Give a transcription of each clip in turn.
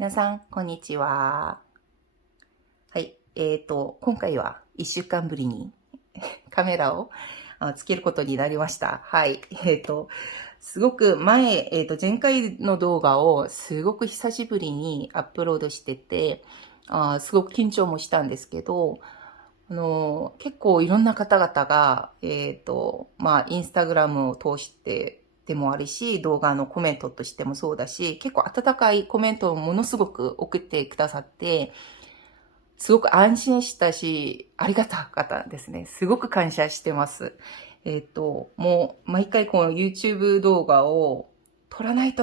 皆さん、こんにちは。はい。今回は1週間ぶりにカメラをつけることになりました。はい。すごく前回の動画をすごく久しぶりにアップロードしてて、すごく緊張もしたんですけど、結構いろんな方々が、インスタグラムを通してでもあるし、動画のコメントとしてもそうだし、結構温かいコメントをものすごく送ってくださって、すごく安心したし、ありがたかったですね。すごく感謝してます。もう毎回この YouTube 動画を撮らないと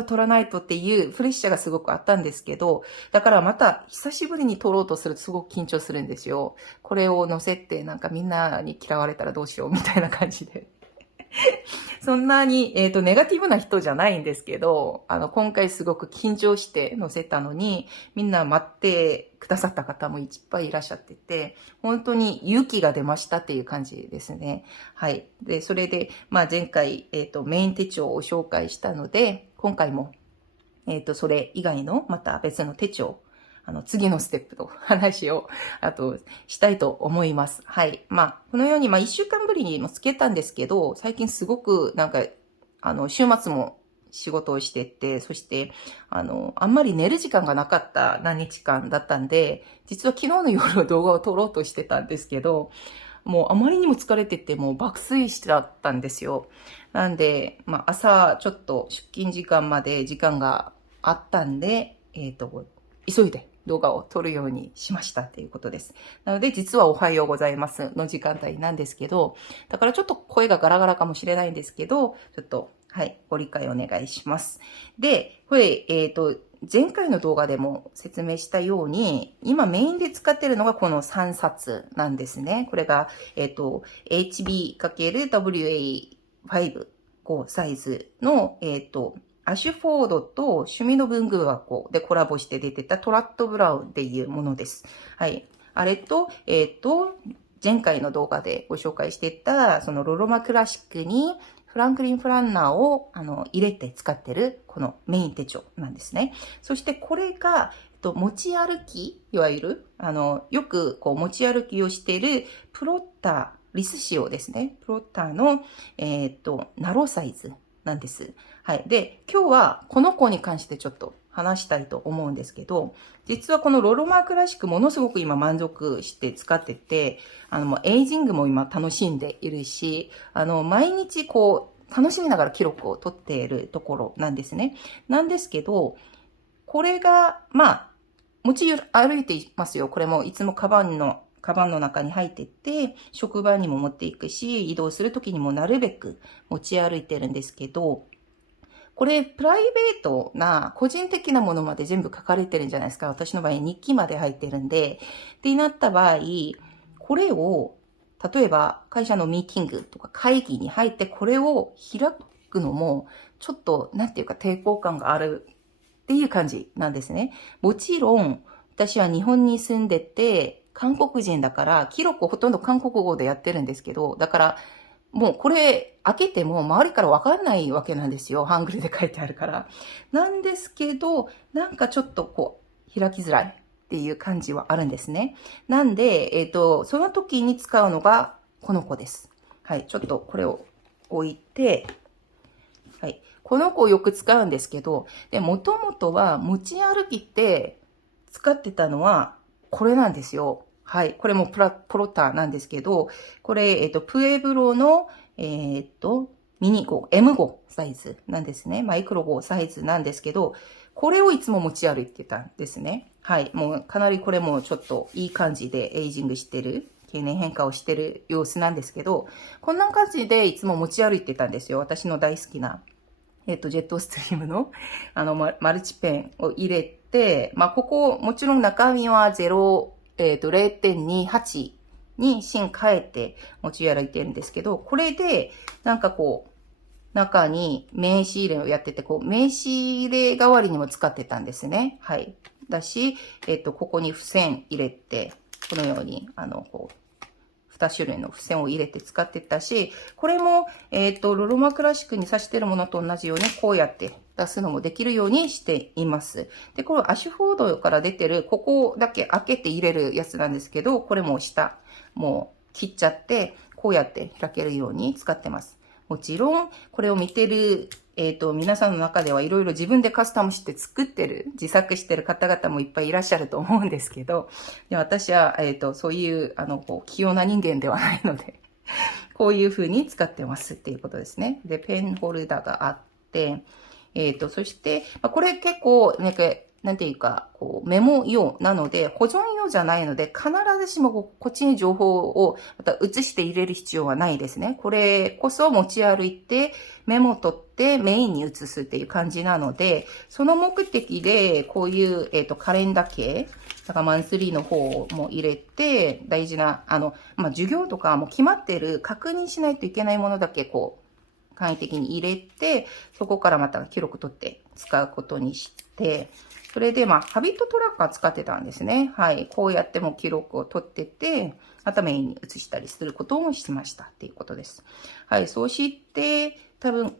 っていうプレッシャーがすごくあったんですけど、だからまた久しぶりに撮ろうとするとすごく緊張するんですよ。これを載せてなんかみんなに嫌われたらどうしようみたいな感じで。そんなに、ネガティブな人じゃないんですけど、今回すごく緊張して載せたのに、みんな待ってくださった方もいっぱいいらっしゃってて、本当に勇気が出ましたっていう感じですね。はい。で、それで、前回、メイン手帳を紹介したので、今回も、それ以外のまた別の手帳、次のステップの話を、したいと思います。はい。このように、一週間ぶりにもつけたんですけど、最近すごく、週末も仕事をしてて、そして、あんまり寝る時間がなかった何日間だったんで、実は昨日の夜動画を撮ろうとしてたんですけど、もうあまりにも疲れてて、もう爆睡しちゃったんですよ。なんで、朝ちょっと出勤時間まで時間があったんで、急いで動画を撮るようにしましたっていうことです。なので、実はおはようございますの時間帯なんですけど、だからちょっと声がガラガラかもしれないんですけど、ちょっと、はい、ご理解お願いします。で、これ、前回の動画でも説明したように、今メインで使っているのがこの3冊なんですね。これが、HB×WA5 サイズの、アシュフォードと趣味の文具箱でコラボして出てたトラットブラウンっていうものです。はい。あれと、前回の動画でご紹介してた、そのロロマクラシックにフランクリン・フランナーを入れて使ってるこのメイン手帳なんですね。そしてこれが、持ち歩き、いわゆる、よくこう持ち歩きをしているプロッター、リス仕様ですね。プロッターの、ナローサイズなんです。はい。で、今日はこの子に関してちょっと話したいと思うんですけど、実はこのロロマークラシックものすごく今満足して使ってて、もうエイジングも今楽しんでいるし、毎日こう、楽しみながら記録を取っているところなんですね。なんですけど、これが、持ち歩いていますよ。これもいつもカバンの中に入っていって、職場にも持っていくし、移動するときにもなるべく持ち歩いてるんですけど、これ、プライベートな、個人的なものまで全部書かれてるんじゃないですか。私の場合、日記まで入ってるんで。ってなった場合、これを、例えば、会社のミーティングとか会議に入って、これを開くのも、ちょっと、なんていうか、抵抗感があるっていう感じなんですね。もちろん、私は日本に住んでて、韓国人だから、記録をほとんど韓国語でやってるんですけど、だから、もうこれ開けても周りからわかんないわけなんですよ。ハングルで書いてあるから。なんですけど、なんかちょっとこう、開きづらいっていう感じはあるんですね。なんで、その時に使うのがこの子です。はい、ちょっとこれを置いて、はい、この子をよく使うんですけど、で、もともとは持ち歩きって使ってたのはこれなんですよ。はい。これもプロターなんですけど、これ、プエブロの、ミニ5、M5 サイズなんですね。マイクロ5サイズなんですけど、これをいつも持ち歩いてたんですね。はい。もうかなりこれもちょっといい感じでエイジングしてる、経年変化をしてる様子なんですけど、こんな感じでいつも持ち歩いてたんですよ。私の大好きな、ジェットストリームの、マルチペンを入れて、ここ、もちろん中身は0.28に芯変えて持ち歩いてるんですけど、これで、なんかこう、中に名刺入れをやってて、こう、名刺入れ代わりにも使ってたんですね。はい。だし、ここに付箋入れて、このように、こう、2種類の付箋を入れて使ってたし、これも、ロロマクラシックに挿してるものと同じように、こうやって出すのもできるようにしています。で、これアシュフォードから出てる、ここだけ開けて入れるやつなんですけど、これも下、もう切っちゃって、こうやって開けるように使ってます。もちろん、これを見てる、皆さんの中ではいろいろ自分でカスタムして作ってる、自作してる方々もいっぱいいらっしゃると思うんですけど、で私は、そういう、器用な人間ではないので、こういう風に使ってますっていうことですね。で、ペンホルダーがあって、そして、これ結構、なんていうか、こう、メモ用なので、保存用じゃないので、必ずしもこっちに情報をまた移して入れる必要はないですね。これこそ持ち歩いて、メモ取ってメインに移すっていう感じなので、その目的で、こういう、カレンダー系、だからマンスリーの方も入れて、大事な、授業とかも決まってる、確認しないといけないものだけ、こう、簡易的に入れて、そこからまた記録取って使うことにして、それで、ハビットトラッカー使ってたんですね。はい。こうやっても記録を取ってて、またメインに移したりすることもしましたっていうことです。はい。そして、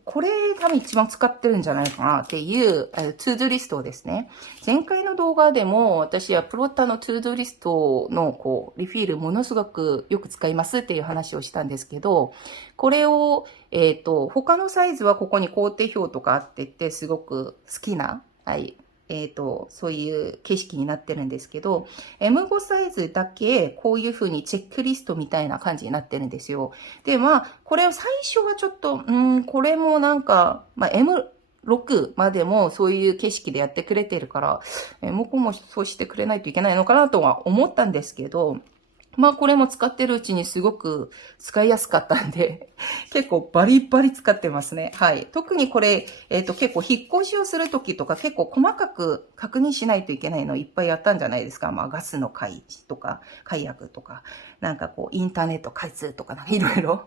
これ一番使ってるんじゃないかなっていう、トゥードゥリストですね。前回の動画でも、私はプロッタのトゥードゥリストの、リフィールものすごくよく使いますっていう話をしたんですけど、これを、他のサイズはここに工程表とかあってて、すごく好きな、はい。そういう景色になってるんですけど、M5 サイズだけこういう風にチェックリストみたいな感じになってるんですよ。で、これを最初はちょっと、これもなんか、M6 までもそういう景色でやってくれてるから、向こうもそうしてくれないといけないのかなとは思ったんですけど、これも使ってるうちにすごく使いやすかったんで、結構バリバリ使ってますね。はい。特にこれ、結構引っ越しをするときとか結構細かく確認しないといけないのいっぱいやったんじゃないですか。ガスの開示とか、解約とか、インターネット開通とか、いろいろ。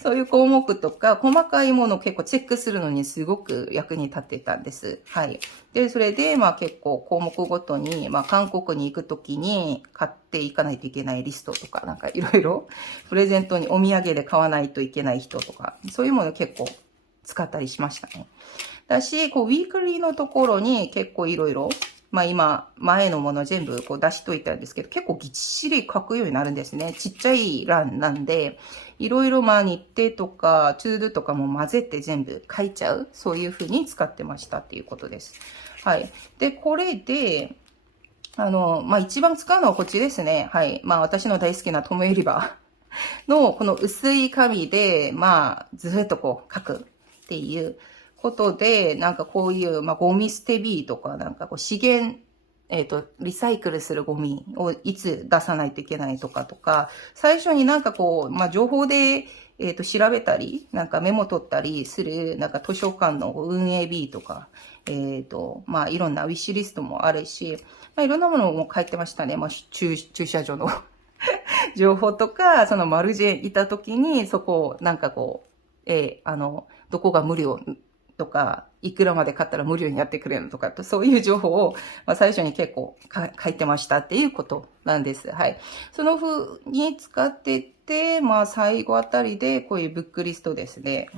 そういう項目とか、細かいものを結構チェックするのにすごく役に立ってたんです。はい。で、それで、結構項目ごとに、韓国に行くときに買っていかないといけないリストとか、いろいろ、プレゼントにお土産で買わないといけない人とか、そういうもの結構使ったりしましたね。だし、ウィークリーのところに結構いろいろ、今、前のもの全部出しといたんですけど、結構ぎっしり書くようになるんですね。ちっちゃい欄なんで、いろいろ日程とか、トゥードゥとかも混ぜて全部書いちゃう。そういう風に使ってましたっていうことです。はい。で、これで、一番使うのはこっちですね。はい。私の大好きなトムエリバのこの薄い紙で、ずっと書くっていうことで、こういう、ゴミ捨て日とか、資源、リサイクルするゴミをいつ出さないといけないとか、最初に情報で、調べたり、メモ取ったりする、図書館の運営日とか、いろんなウィッシュリストもあるし、いろんなものも書いてましたね。駐車場の情報とか、そのマルジェいた時に、そこを、どこが無料とか、いくらまで買ったら無料にやってくれるのとか、そういう情報を、最初に結構書いてましたっていうことなんです。はい。その風に使ってて、最後あたりで、こういうブックリストですね。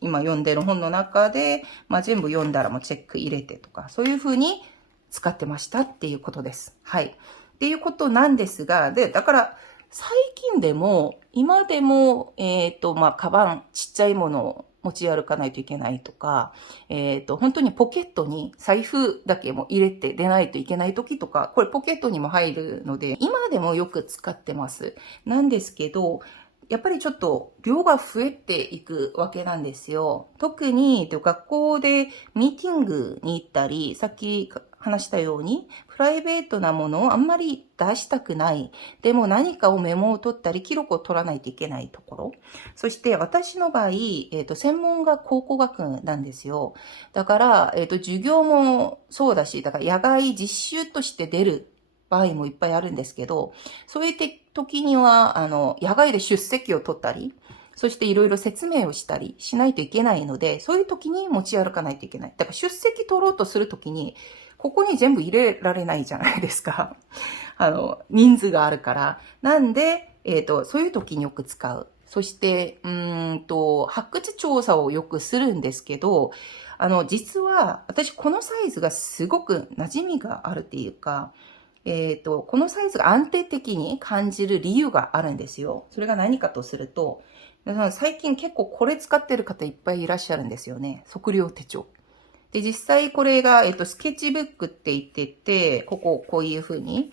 今読んでる本の中で、全部読んだらもうチェック入れてとか、そういう風に使ってましたっていうことです。はい。っていうことなんですが、だから、最近でも、今でも、カバン、ちっちゃいものを持ち歩かないといけないとか、本当にポケットに財布だけも入れて出ないといけない時とか、これポケットにも入るので、今でもよく使ってます。なんですけど、やっぱりちょっと量が増えていくわけなんですよ。特に学校でミーティングに行ったり、さっき話したように、プライベートなものをあんまり出したくない。でも何かをメモを取ったり、記録を取らないといけないところ。そして私の場合、専門が考古学なんですよ。だから、授業もそうだし、だから野外実習として出る場合もいっぱいあるんですけど、そういう時には、野外で出席を取ったり、そしていろいろ説明をしたりしないといけないので、そういう時に持ち歩かないといけない。だから出席取ろうとする時に、ここに全部入れられないじゃないですか。人数があるから。なんで、そういう時によく使う。そして、発掘調査をよくするんですけど、実は、私このサイズがすごく馴染みがあるっていうか、このサイズが安定的に感じる理由があるんですよ。それが何かとすると、最近結構これ使ってる方いっぱいいらっしゃるんですよね。測量手帳。で、実際これが、スケッチブックって言ってて、こういう風に、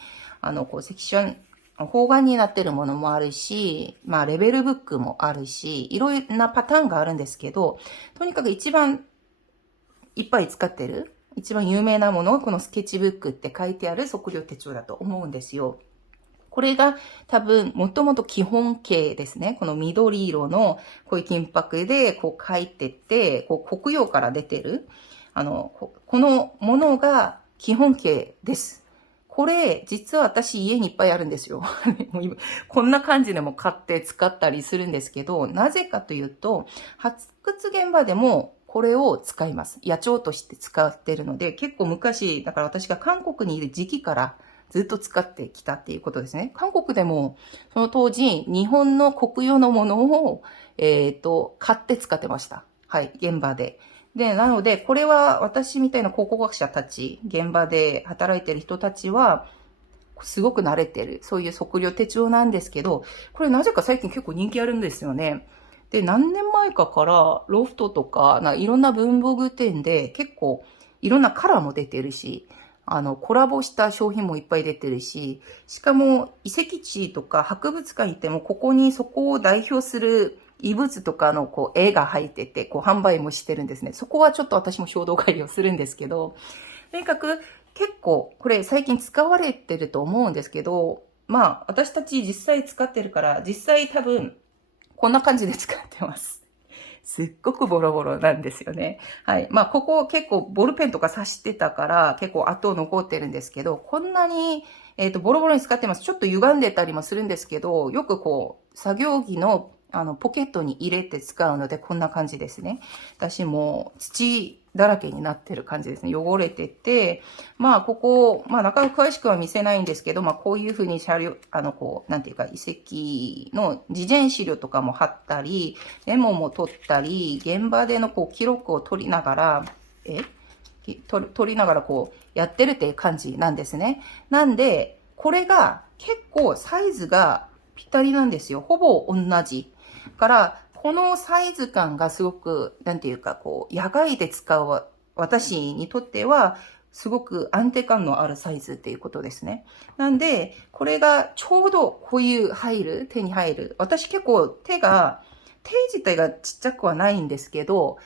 セクション、方眼になってるものもあるし、まあ、レベルブックもあるし、いろいろなパターンがあるんですけど、とにかく一番いっぱい使ってる、一番有名なものがこのスケッチブックって書いてある測量手帳だと思うんですよ。これが多分、もともと基本形ですね。この緑色のこういう金箔でこう書いてて、こう黒曜から出てる。このものが基本形です。これ、実は私家にいっぱいあるんですよ。こんな感じでも買って使ったりするんですけど、なぜかというと、発掘現場でもこれを使います。野鳥として使ってるので、結構昔、だから私が韓国にいる時期からずっと使ってきたっていうことですね。韓国でも、その当時、日本の国用のものを、買って使ってました。はい、現場で。で、なので、これは私みたいな考古学者たち、現場で働いてる人たちは、すごく慣れてる、そういう測量手帳なんですけど、これなぜか最近結構人気あるんですよね。で、何年前かから、ロフトとか、いろんな文房具店で結構、いろんなカラーも出てるし、コラボした商品もいっぱい出てるし、しかも遺跡地とか博物館行っても、ここにそこを代表する遺物とかのこう絵が入ってて、こう販売もしてるんですね。そこはちょっと私も衝動買いをするんですけど、とにかく結構これ最近使われてると思うんですけど、まあ私たち実際使ってるから、実際多分こんな感じで使ってます。すっごくボロボロなんですよね。はい。まあここ結構ボールペンとか刺してたから結構後残ってるんですけど、こんなにボロボロに使ってます。ちょっと歪んでたりもするんですけど、よくこう、作業着のポケットに入れて使うので、こんな感じですね。私も土だらけになってる感じですね。汚れてて、まあ、ここ、まあ、なかなか詳しくは見せないんですけど、まあ、こういうふうに車両、こう、なんていうか、遺跡の事前資料とかも貼ったり、メモも取ったり、現場でのこう、記録を取りながら、取りながらこう、やってるっていう感じなんですね。なんで、これが結構サイズがぴったりなんですよ。ほぼ同じ。から、このサイズ感がすごく、なんていうか、こう、野外で使う私にとっては、すごく安定感のあるサイズっていうことですね。なんで、これがちょうどこういう手に入る。私結構手自体がちっちゃくはないんですけど、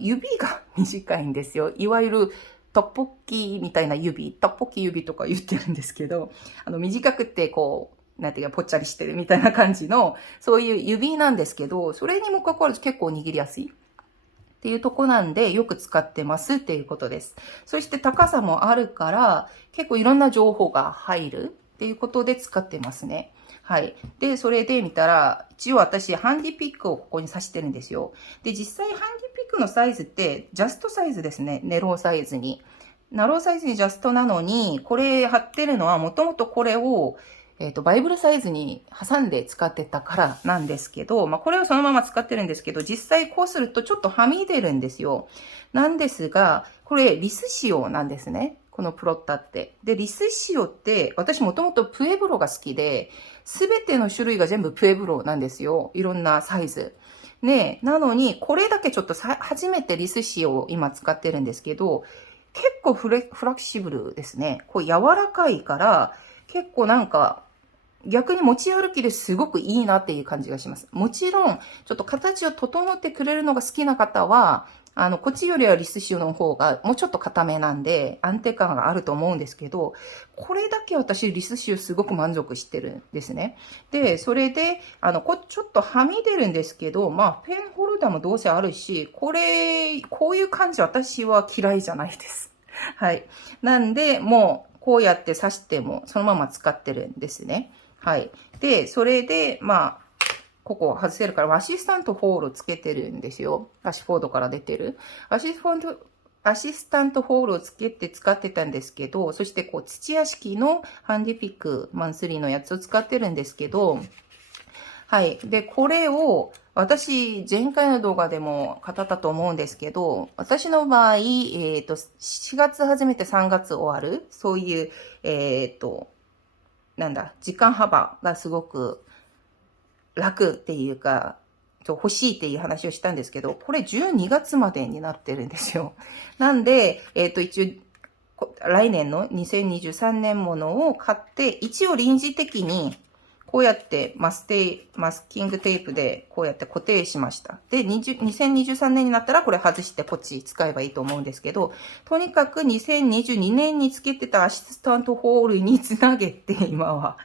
指が短いんですよ。いわゆる、トッポッキみたいな指、トッポッキ指とか言ってるんですけど、短くてこう、なんていうか、ぽっちゃりしてるみたいな感じの、そういう指なんですけど、それにもかかわらず結構握りやすい。っていうとこなんで、よく使ってますっていうことです。そして高さもあるから、結構いろんな情報が入るっていうことで使ってますね。はい。で、それで見たら、一応私、ハンディピックをここに挿してるんですよ。で、実際ハンディピックのサイズって、ジャストサイズですね。ネローサイズに。ナローサイズにジャストなのに、これ貼ってるのは、もともとこれを、バイブルサイズに挟んで使ってたからなんですけど、まあ、これをそのまま使ってるんですけど、実際こうするとちょっとはみ出るんですよ。なんですが、これリス仕様なんですね。このプロッタって。で、リス仕様って、私もともとプエブロが好きで、すべての種類が全部プエブロなんですよ。いろんなサイズ。ね、なのに、これだけちょっと初めてリス仕様を今使ってるんですけど、結構フラキシブルですね。こう柔らかいから、結構なんか、逆に持ち歩きですごくいいなっていう感じがします。もちろん、ちょっと形を整ってくれるのが好きな方は、こっちよりはリスシュの方がもうちょっと硬めなんで安定感があると思うんですけど、これだけ私リスシュすごく満足してるんですね。で、それで、ちょっとはみ出るんですけど、まあ、ペンホルダーもどうせあるし、こういう感じ私は嫌いじゃないです。はい。なんで、もう、こうやって刺してもそのまま使ってるんですね。はい。で、それで、まあ、ここ外せるから、アシスタントホールをつけてるんですよ。ラッシュフォードから出てる。アシスタントホールをつけて使ってたんですけど、そしてこう、土屋式のハンディピックマンスリーのやつを使ってるんですけど、はい。で、これを、私、前回の動画でも語ったと思うんですけど、私の場合、4月始めて3月終わる、そういう、時間幅がすごく楽っていうか、欲しいっていう話をしたんですけど、これ12月までになってるんですよ。なんで、一応、来年の2023年ものを買って、一応臨時的に、こうやってマスキングテープでこうやって固定しました。で、2023年になったらこれ外してこっち使えばいいと思うんですけど、とにかく2022年につけてたアシスタントホールにつなげて今は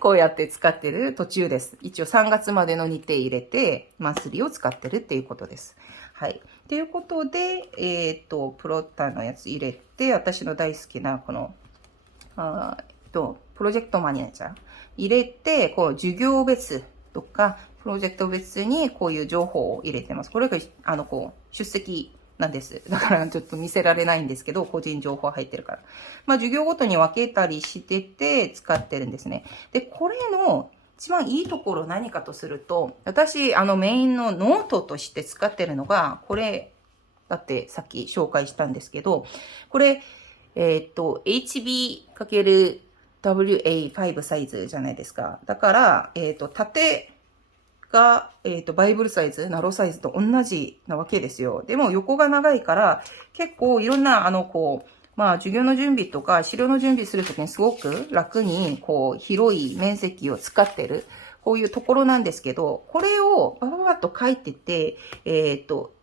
こうやって使ってる途中です。一応3月までの日程入れてマンスリーを使ってるっていうことです。はい。ということで、プロッターのやつ入れて、私の大好きなこの、プロジェクトマネージャー入れて、こう、授業別とか、プロジェクト別にこういう情報を入れてます。これが、出席なんです。だからちょっと見せられないんですけど、個人情報入ってるから。まあ、授業ごとに分けたりしてて使ってるんですね。で、これの一番いいところ何かとすると、私、メインのノートとして使ってるのが、これ、だってさっき紹介したんですけど、これ、HB×WA5 サイズじゃないですか。だから、縦が、バイブルサイズ、ナローサイズと同じなわけですよ。でも横が長いから、結構いろんな、授業の準備とか資料の準備するときにすごく楽に、広い面積を使ってる。こういうところなんですけど、これをバババッと書いてて、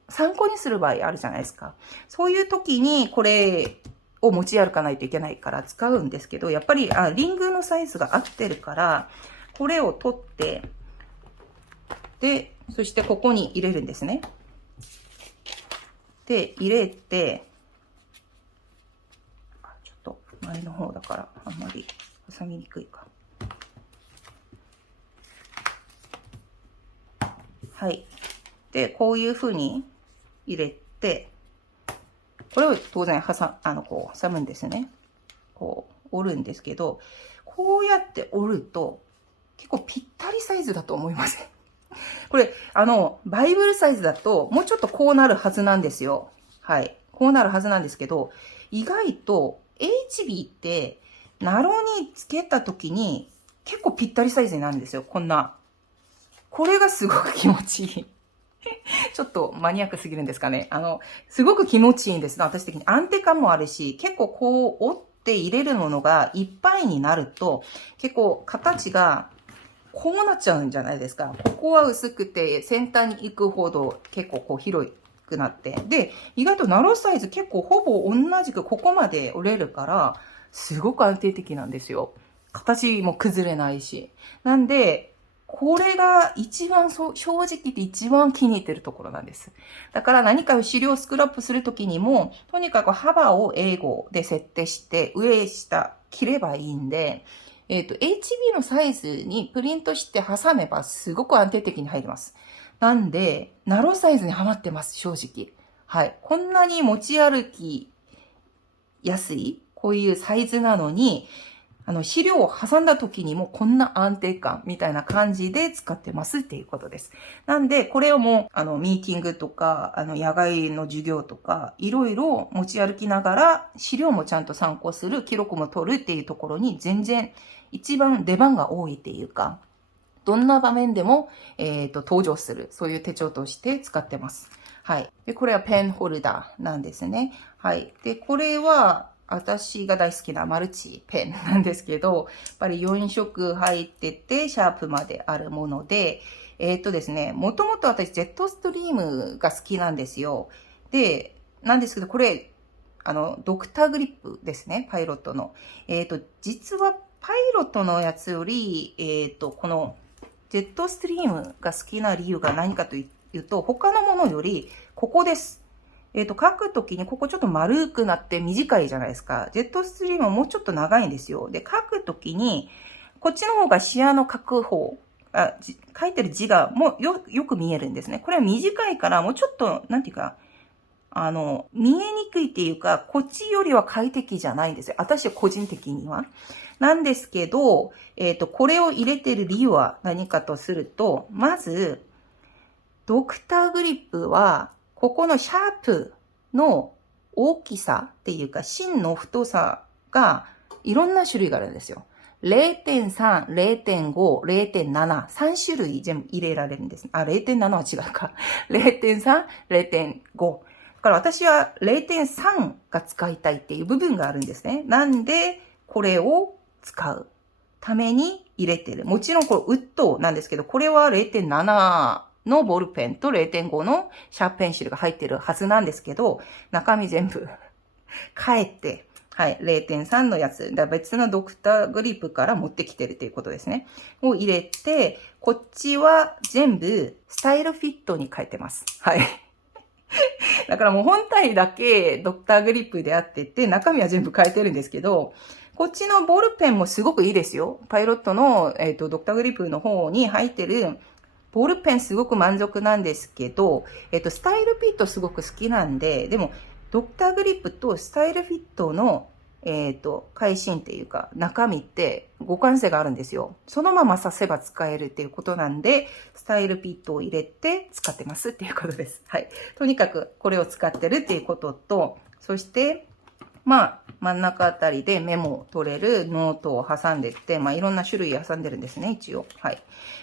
参考にする場合あるじゃないですか。そういう時に、これを持ち歩かないといけないから使うんですけど、やっぱり、リングのサイズが合ってるから、これを取って、で、そしてここに入れるんですね。で、入れて、ちょっと前の方だからあんまり挟みにくいか。はい。で、こういう風に入れて、これを当然挟むんですね。こう、折るんですけど、こうやって折ると、結構ぴったりサイズだと思いません？これ、バイブルサイズだと、もうちょっとこうなるはずなんですよ。はい。こうなるはずなんですけど、意外と HB って、ナロにつけた時に、結構ぴったりサイズになるんですよ。こんな。これがすごく気持ちいい。ちょっとマニアックすぎるんですかね。すごく気持ちいいんですね。私的に。安定感もあるし、結構こう折って入れるものがいっぱいになると、結構形がこうなっちゃうんじゃないですか。ここは薄くて、先端に行くほど結構こう広くなって。で、意外とナローサイズ結構ほぼ同じくここまで折れるから、すごく安定的なんですよ。形も崩れないし。なんで、これが一番正直言って一番気に入ってるところなんです。だから何か資料スクラップするときにも、とにかく幅を英語で設定して、上下切ればいいんで、HB のサイズにプリントして挟めばすごく安定的に入ります。なんで、ナローサイズにはまってます、正直。はい。こんなに持ち歩きやすい、こういうサイズなのに、資料を挟んだ時にもこんな安定感みたいな感じで使ってますっていうことです。なんで、これをもう、ミーティングとか、野外の授業とか、いろいろ持ち歩きながら、資料もちゃんと参考する、記録も取るっていうところに全然一番出番が多いっていうか、どんな場面でも、登場する、そういう手帳として使ってます。はい。で、これはペンホルダーなんですね。はい。で、これは、私が大好きなマルチペンなんですけど、やっぱり4色入ってて、シャープまであるもので、ですね、もともと私、ジェットストリームが好きなんですよ。で、なんですけど、これ、ドクターグリップですね、パイロットの。実は、パイロットのやつより、この、ジェットストリームが好きな理由が何かというと、他のものより、ここです。書くときにここちょっと丸くなって短いじゃないですか。ジェットストリームはもうちょっと長いんですよ。で、書くときに、こっちの方が視野の確保、書いてる字がもうよく見えるんですね。これは短いから、もうちょっと、なんていうか、見えにくいっていうか、こっちよりは快適じゃないんですよ。私は個人的には。なんですけど、これを入れてる理由は何かとすると、まず、ドクターグリップは、ここのシャープの大きさっていうか、芯の太さがいろんな種類があるんですよ。0.3、0.5、0.7、3種類全部入れられるんです。0.7は違うか。0.3、0.5。だから私は0.3が使いたいっていう部分があるんですね。なんで、これを使うために入れてる。もちろんこれウッドなんですけど、これは0.7のボールペンと0.5のシャープペンシルが入ってるはずなんですけど、中身全部変えて、はい、0.3 のやつ、別のドクターグリップから持ってきてるということですね。を入れて、こっちは全部スタイルフィットに変えてます。はい。だからもう本体だけドクターグリップであってて、中身は全部変えてるんですけど、こっちのボールペンもすごくいいですよ。パイロットの、ドクターグリップの方に入ってるボールペンすごく満足なんですけど、スタイルフィットすごく好きなんで、でも、ドクターグリップとスタイルフィットの、会心っていうか、中身って互換性があるんですよ。そのまま刺せば使えるっていうことなんで、スタイルフィットを入れて使ってますっていうことです。はい。とにかくこれを使ってるっていうことと、そして、真ん中あたりでメモを取れるノートを挟んでって、いろんな種類挟んでるんですね、一応。はい。っ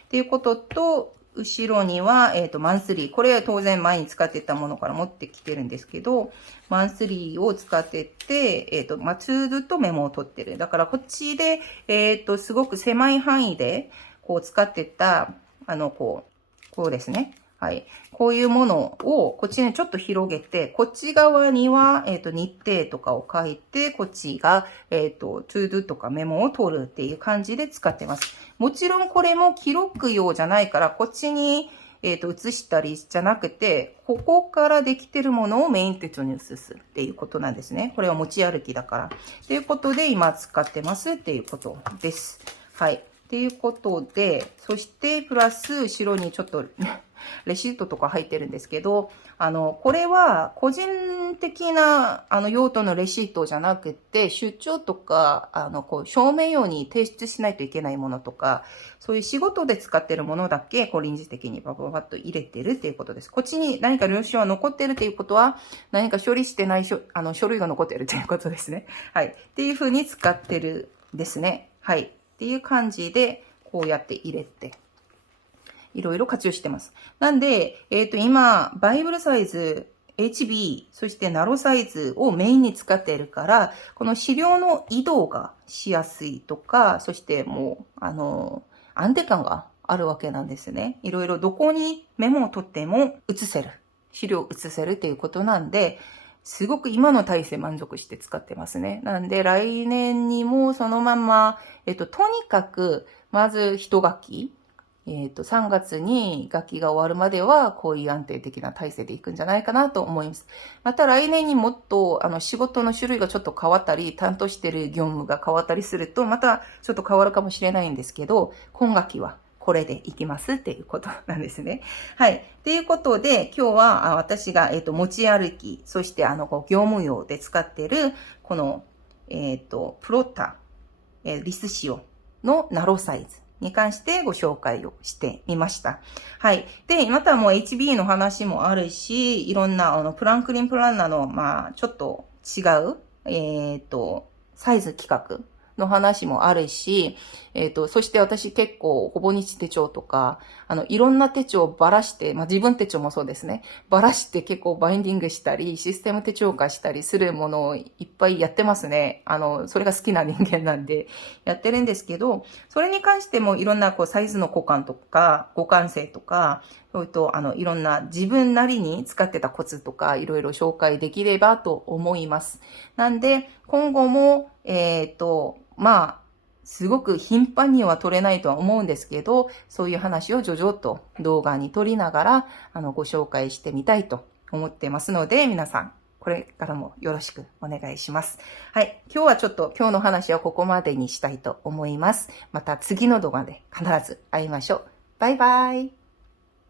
ていうことと、後ろには、マンスリー。これは当然前に使ってたものから持ってきてるんですけど、マンスリーを使ってて、ツールとメモを取ってる。だからこっちで、すごく狭い範囲で、こう使ってた、こうですね。はい。こういうものを、こっちにちょっと広げて、こっち側には、日程とかを書いて、こっちが、トゥードゥとかメモを取るっていう感じで使ってます。もちろんこれも記録用じゃないから、こっちに、移したりじゃなくて、ここからできてるものをメイン手帳に移すっていうことなんですね。これは持ち歩きだから。ということで、今使ってますっていうことです。はい。っていうことで、そしてプラス後ろにちょっとレシートとか入ってるんですけど、これは個人的な用途のレシートじゃなくて、出張とか、証明用に提出しないといけないものとか、そういう仕事で使ってるものだけ、臨時的にバババッと入れてるっていうことです。こっちに何か領収は残ってるっていうことは、何か処理してない書類が残ってるっていうことですね。はい。っていう風に使ってるですね。はい。っていう感じで、こうやって入れて、いろいろ活用してます。なんで、今、バイブルサイズ、HB、そしてナロサイズをメインに使っているから、この資料の移動がしやすいとか、そしてもう、安定感があるわけなんですね。いろいろどこにメモを取っても写せる。資料を写せるっていうことなんで、すごく今の体制満足して使ってますね。なんで来年にもそのまま、とにかく、まず一学期、3月に学期が終わるまでは、こういう安定的な体制でいくんじゃないかなと思います。また来年にもっと、仕事の種類がちょっと変わったり、担当している業務が変わったりすると、またちょっと変わるかもしれないんですけど、今学期はこれでいきますっていうことなんですね。はい。ということで、今日は私が、持ち歩き、そして業務用で使っている、この、プロッタ、リス仕様のナロサイズに関してご紹介をしてみました。はい。で、またもう HB の話もあるし、いろんなプランクリンプランナーの、ちょっと違う、サイズ規格の話もあるし、そして私結構、ほぼ日手帳とか、いろんな手帳をばらして、自分手帳もそうですね。ばらして結構バインディングしたり、システム手帳化したりするものをいっぱいやってますね。それが好きな人間なんで、やってるんですけど、それに関してもいろんなサイズの交換とか、互換性とか、それと、いろんな自分なりに使ってたコツとか、いろいろ紹介できればと思います。なんで、今後も、すごく頻繁には取れないとは思うんですけど、そういう話を徐々と動画に撮りながら、ご紹介してみたいと思ってますので、皆さん、これからもよろしくお願いします。はい。今日の話はここまでにしたいと思います。また次の動画で必ず会いましょう。バイバイ。